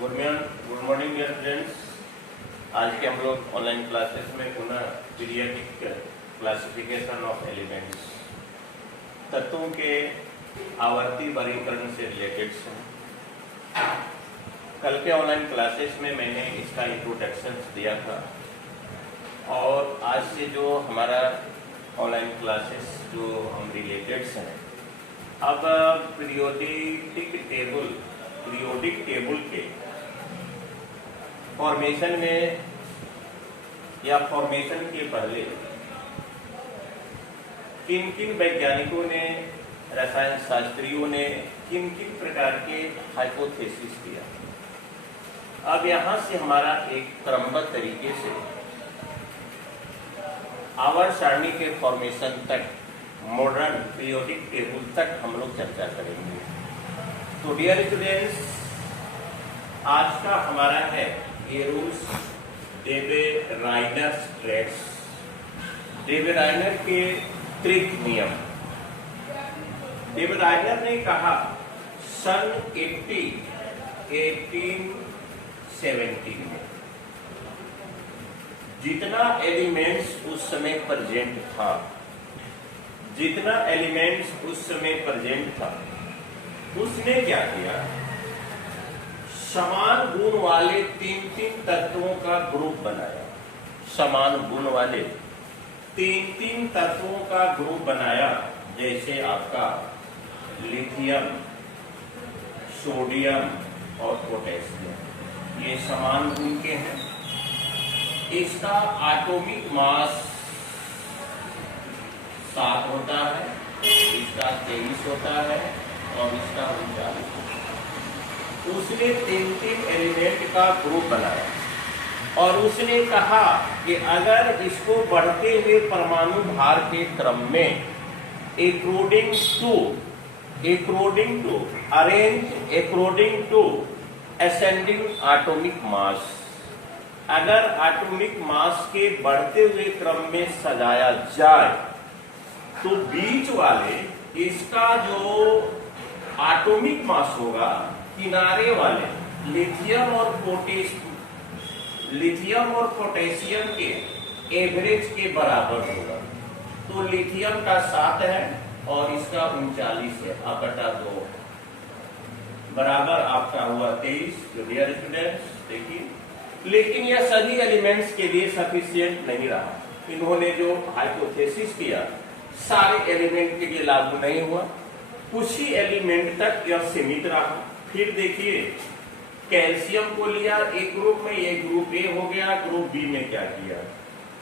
Good morning dear friends. आज के हम लोग ऑनलाइन क्लासेस में पुनः पीरियडिक क्लासिफिकेशन ऑफ एलिमेंट्स तत्वों के आवर्ती वर्गीकरण से रिलेटेड हैं। कल के ऑनलाइन क्लासेस में मैंने इसका इंट्रोडक्शन दिया था और आज से जो हमारा ऑनलाइन क्लासेस जो हम रिलेटेड हैं, अब पीरियोडिक टेबल के फॉर्मेशन में या फॉर्मेशन के पहले किन किन वैज्ञानिकों ने, रसायन शास्त्रियों ने किन किन प्रकार के हाइपोथेसिस किया। अब यहाँ से हमारा एक क्रमबद्ध तरीके से आवर्त सारणी के फॉर्मेशन तक, मॉडर्न पीरियोडिक टेबल तक हम लोग चर्चा करेंगे। तो डियर स्टूडेंट्स, आज का हमारा है ये रूल्स डेवे-राइनर ट्रेड्स, डेवे-राइनर के त्रिक नियम। डेवे-राइनर ने कहा सन 1870 में जितना एलिमेंट्स उस समय प्रेजेंट था, उसने क्या किया, समान गुण वाले तीन तत्वों का ग्रुप बनाया। समान गुण वाले तीन तत्वों का ग्रुप बनाया, जैसे आपका लिथियम, सोडियम और पोटेशियम। ये समान गुण के हैं। इसका एटॉमिक मास 7 होता है, इसका 23 होता है और इसका 39। उसने तीन एलिमेंट का ग्रुप बनाया और उसने कहा कि अगर इसको बढ़ते हुए परमाणु भार के क्रम में according to ascending atomic mass, अगर एटॉमिक मास के बढ़ते हुए क्रम में सजाया जाए तो बीच वाले इसका जो एटॉमिक मास होगा, किनारे वाले लिथियम और पोटेशियम के एवरेज के बराबर होगा। तो लिथियम का 7 है और इसका 39 है, अब बटा 2 बराबर आपका हुआ 23। जो डियर स्टूडेंट्स देखिए, लेकिन यह सभी एलिमेंट्स के लिए सफिशिएंट नहीं रहा। इन्होंने जो हाइपोथेसिस किया सारे एलिमेंट के लिए लागू नहीं हुआ, कुछ ही एलिमेंट तक यह सीमित रहा। फिर देखिए, कैल्शियम को लिया एक ग्रुप में, ये ग्रुप ए हो गया। ग्रुप बी में क्या किया,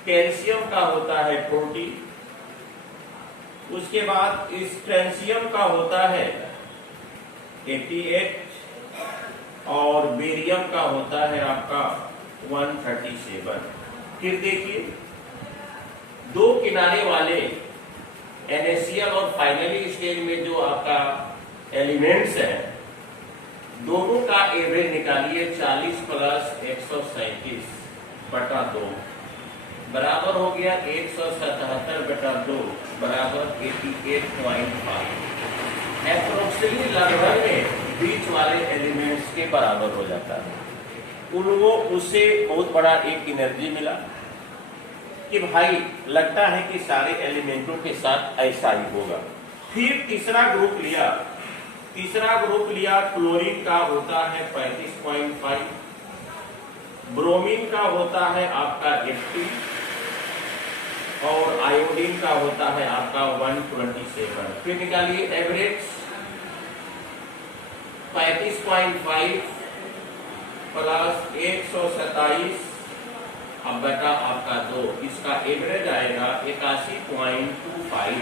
कैल्शियम का होता है 20, उसके बाद स्ट्रेंशियम का होता है 88 और बेरियम का होता है आपका 137। फिर देखिए, दो किनारे वाले NaCl और फाइनली स्टेज में जो आपका एलिमेंट्स है, दोनों का एवरेज निकालिए। 40 प्लस 137 बटा 2 बराबर हो गया 177 बटा 2 बराबर 88.5। अप्रोक्सीमेटली लगभग में बीच वाले एलिमेंट्स के बराबर हो जाता है। उनको उससे बहुत बड़ा एक एनर्जी मिला कि भाई लगता है कि सारे एलिमेंटों के साथ ऐसा ही होगा। फिर तीसरा ग्रुप लिया, क्लोरीन का होता है 35.5, ब्रोमीन का होता है आपका 80 और आयोडीन का होता है आपका 127। फिर निकालिए एवरेज 35.5 प्लस 127 अब बटा आपका 2, इसका एवरेज आएगा 81.25।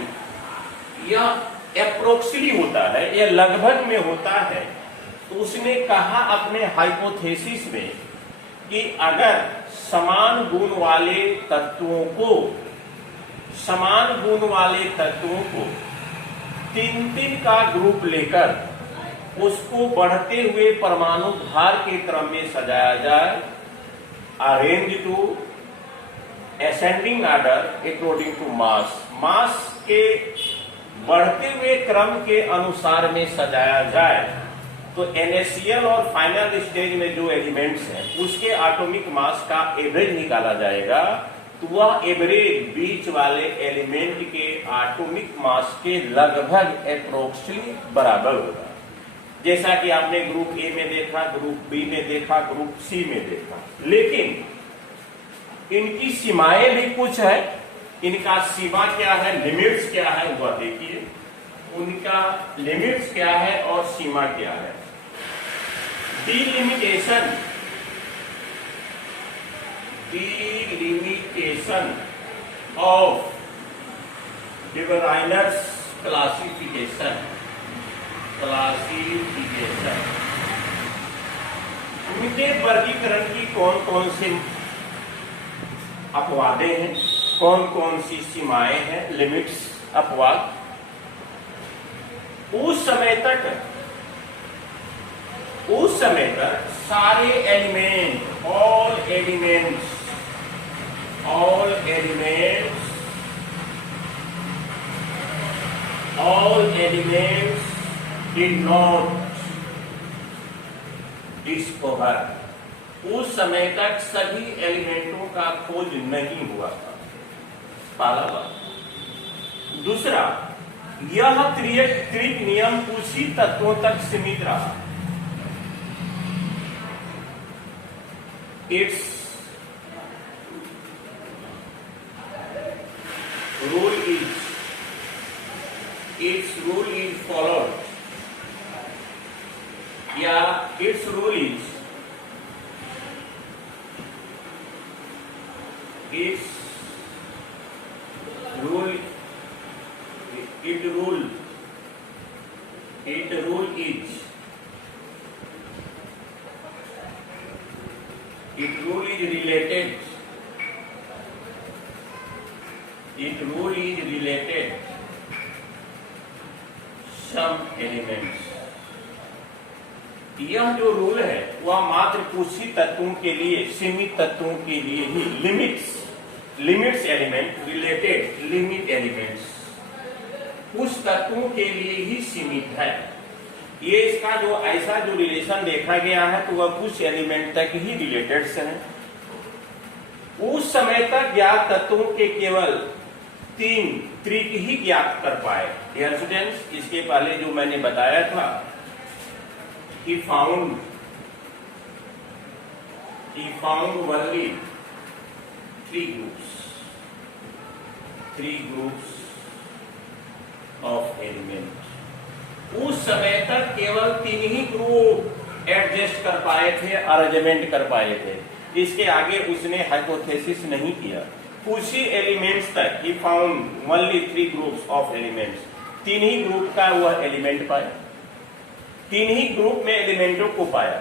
यह अप्रोक्सीमेटली होता है, यह लगभग में होता है। तो उसने कहा अपने हाइपोथेसिस में कि अगर समान गुण वाले तत्वों को तीन का ग्रुप लेकर उसको बढ़ते हुए परमाणु भार के क्रम में सजाया जाए, arrange to ascending order according to mass के बढ़ते हुए क्रम के अनुसार में सजाया जाए तो NaCl और फाइनल स्टेज में जो एलिमेंट्स हैं उसके एटॉमिक मास का एवरेज निकाला जाएगा, तो वह एवरेज बीच वाले एलिमेंट के एटॉमिक मास के लगभग अप्रोक्सीमेटली बराबर होगा। जैसा कि आपने ग्रुप ए में देखा, ग्रुप बी में देखा, ग्रुप सी में देखा। लेकिन इनकी सीमाएं भी कुछ है। इनका सीमा क्या है, लिमिट्स क्या है, वह देखिए। उनका लिमिट्स क्या है और सीमा क्या है। डिलिमिटेशन ऑफ डिवराइनर्स क्लासिफिकेशन उनके वर्गीकरण की कौन कौन सी अपवादें हैं, कौन कौन सी सीमाएं हैं, लिमिट्स, अपवाद। उस समय तक सारे element, all elements did not discover, उस समय तक सभी एलिमेंटों का खोज नहीं हुआ था। पहला बात। दूसरा, यह त्रिक नियम उसी तत्वों तक सीमित रहा। Its rule is followed, या its rule is related some elements। यह जो रूल है वह मात्र कुछ ही तत्वों के लिए, सीमित तत्वों के लिए ही, limits element, related limit elements, कुछ तत्वों के लिए ही सीमित है। ये इसका जो ऐसा जो रिलेशन देखा गया है तो वह कुछ एलिमेंट तक ही रिलेटेड है। उस समय तक ज्ञात तत्वों के केवल 3 त्रिक ही ज्ञात कर पाए। डियर स्टूडेंट्स, इसके पहले जो मैंने बताया था he found only 3 groups of elements। उस समय तक केवल 3 ही ग्रुप एडजस्ट कर पाए थे, अरेंजमेंट कर पाए थे। इसके आगे उसने हाइपोथेसिस नहीं किया। कुछ ही एलिमेंट्स तक he found only 3 groups of elements। 3 he group का वह एलिमेंट पाया, 3 ही ग्रुप में एलिमेंटों को पाया,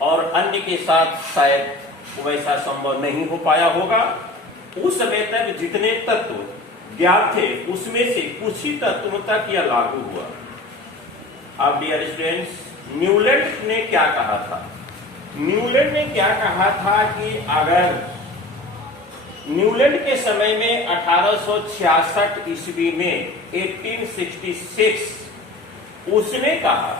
और अन्य के साथ शायद वैसा संभव नहीं हो पाया होगा। उस समय तक जितने तत्व ज्ञात थे उसमें से कुछ ही तत्वों तक यह लागू हुआ। अब डियर स्टूडेंट्स, न्यूलैंड ने क्या कहा था? न्यूलैंड ने क्या कहा था कि अगर न्यूलैंड के समय में 1866 ईस्वी में 1866 उसने कहा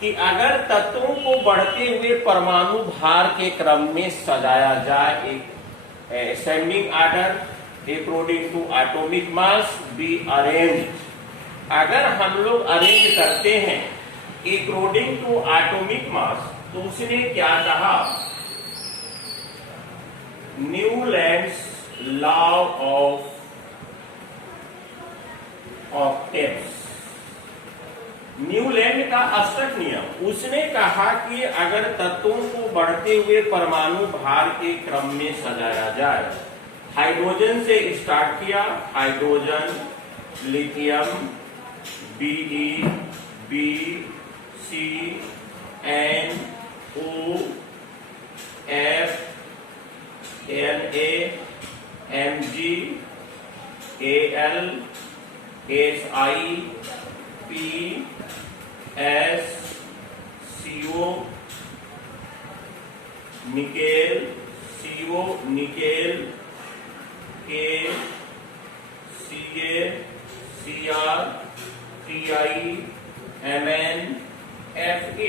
कि अगर तत्वों को बढ़ते हुए परमाणु भार के क्रम में सजाया जाए, एक ascending order according to atomic mass be arranged, अगर हम लोग अरेंज करते हैं अकॉर्डिंग टू एटॉमिक मास, तो उसने क्या कहा? Newlands law of octaves, Newland का अष्टक नियम। उसने कहा कि अगर तत्वों को बढ़ते हुए परमाणु भार के क्रम में सजाया जाए, हाइड्रोजन से स्टार्ट किया, hydrogen, lithium, Be, B, C, N, O, F, Na, Mg, Al, Si, P, S, CO, nickel, CO, nickel, K, Ca, Cr, Tri, Mn, Fe,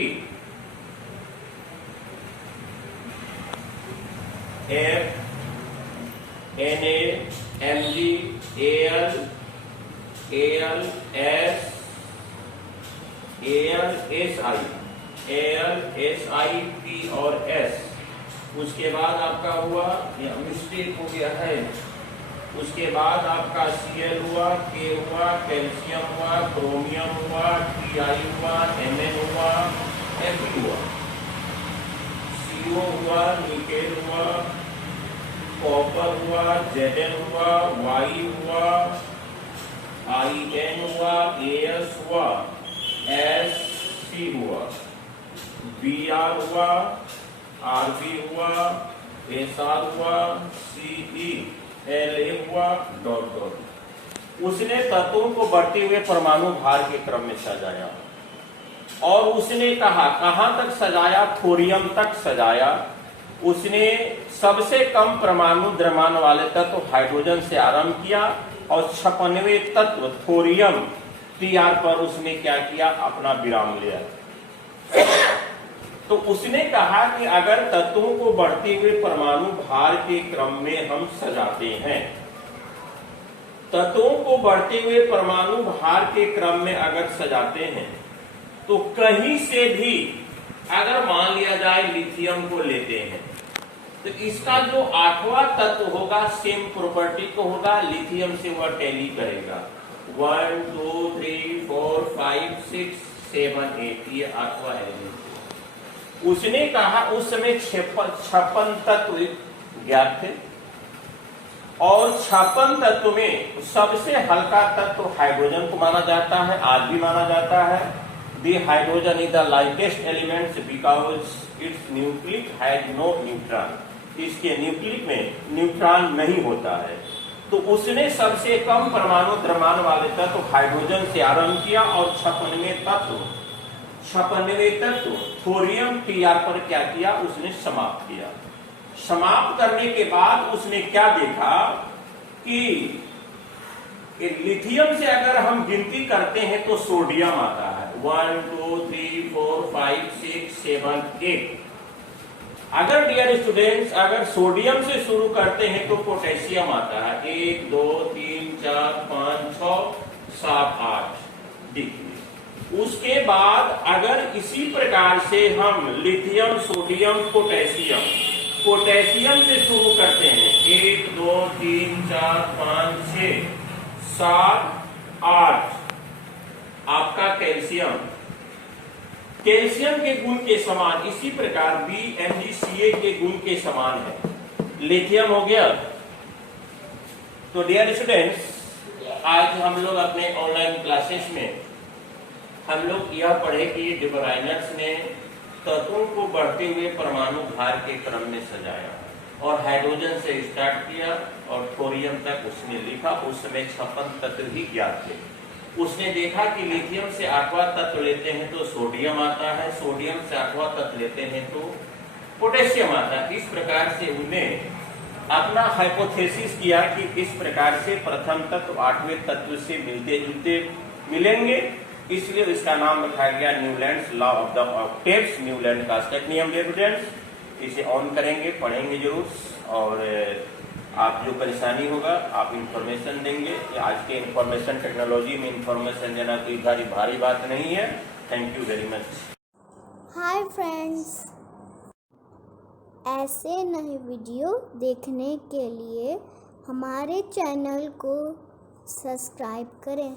F, Na, Mg, Al, S, Si, P और S। उसके बाद आपका हुआ, या mistake हो गया है, उसके बाद आपका Cl हुआ, K हुआ, कैल्शियम हुआ, क्रोमियम हुआ, Ti हुआ, Mn हुआ, Fe हुआ, CO हुआ, निकेल हुआ, कॉपर हुआ, Zn हुआ, Y हुआ, In हुआ, As हुआ, Sc हुआ, Br हुआ, Rb हुआ, Sr हुआ, Ce, La हुआ, डॉट डॉट। उसने तत्वों को बढ़ते हुए परमाणु भार के क्रम में सजाया और उसने कहा कहां तक सजाया, थोरियम तक सजाया। उसने सबसे कम परमाणु द्रव्यमान वाले तत्व हाइड्रोजन से आरंभ किया और 56वें तत्व थोरियम Tr पर उसने क्या किया, अपना विराम लिया। तो उसने कहा कि अगर तत्वों को बढ़ते हुए परमाणु भार के क्रम में हम सजाते हैं, तत्वों को बढ़ते हुए परमाणु भार के क्रम में अगर सजाते हैं, तो कहीं से भी अगर मान लिया जाए लिथियम को लेते हैं, तो इसका जो 8वां तत्व होगा सेम प्रॉपर्टी को होगा, लिथियम से वह टैली करेगा। 1 2 3 4 5 6 7 8, ये 8वां एलिमेंट। उसने कहा उस समय 56 तत्व ज्ञात थे और 56 तत्व में सबसे हल्का तत्व हाइड्रोजन को माना जाता है, आज भी माना जाता है। The hydrogen is the lightest elements because its nucleus has no neutron, इसके न्यूक्लिक में न्यूट्रॉन नहीं होता है। तो उसने सबसे कम परमाणु द्रव्यमान वाले तत्व हाइड्रोजन से आरंभ किया और 56वें तत्व थोरियम Tr पर क्या किया, उसने समाप्त किया। समाप्त करने के बाद उसने क्या देखा कि लिथियम से अगर हम गिनती करते हैं तो सोडियम आता है 1 2 3 4 5 6 7 8। अगर डियर स्टूडेंट्स अगर सोडियम से शुरू करते हैं तो पोटेशियम आता है 1 2 3 4 5 6 7 8। देखिए उसके बाद अगर इसी प्रकार से हम लिथियम सोडियम पोटेशियम से शुरू करते हैं 1 2 3 4 5 6 7 8। आपका कैल्शियम के गुण के समान, इसी प्रकार BMgCa के गुण के समान है। लिथियम हो गया। तो डियर स्टूडेंट्स आज हम लोग अपने ऑनलाइन क्लासेस में हम लोग यह पढ़े कि डिब्राइनर्स ने तत्वों को बढ़ते हुए परमाणु भार के क्रम में सजाया और हाइड्रोजन से स्टार्ट किया और थोरियम तक उसने लिखा। उस समय 56 तत्व ही ज्ञात थे। उसने देखा कि लिथियम से 8वां तत्व लेते हैं तो सोडियम आता है, सोडियम से 8वां तत्व लेते हैं तो पोटेशियम आता है। इस प्रकार से उन्होंने अपना हाइपोथेसिस किया कि इस प्रकार से प्रथम तत्व 8वें तत्व से मिलते जुलते मिलेंगे, इसलिए इसका नाम रखा गया Newlands law of the octaves, Newland का स्टेट नियम। स्टूडेंट्स इसे ऑन करेंगे, पढ़ेंगे जरूर और आप जो परेशानी होगा आप इंफॉर्मेशन देंगे। आज के इंफॉर्मेशन टेक्नोलॉजी में इंफॉर्मेशन देना कोई भारी बात नहीं है। Thank you very much. Hi friends, ऐसे नए वीडियो देखने के लिए हमारे चैनल को सब्सक्राइब करें।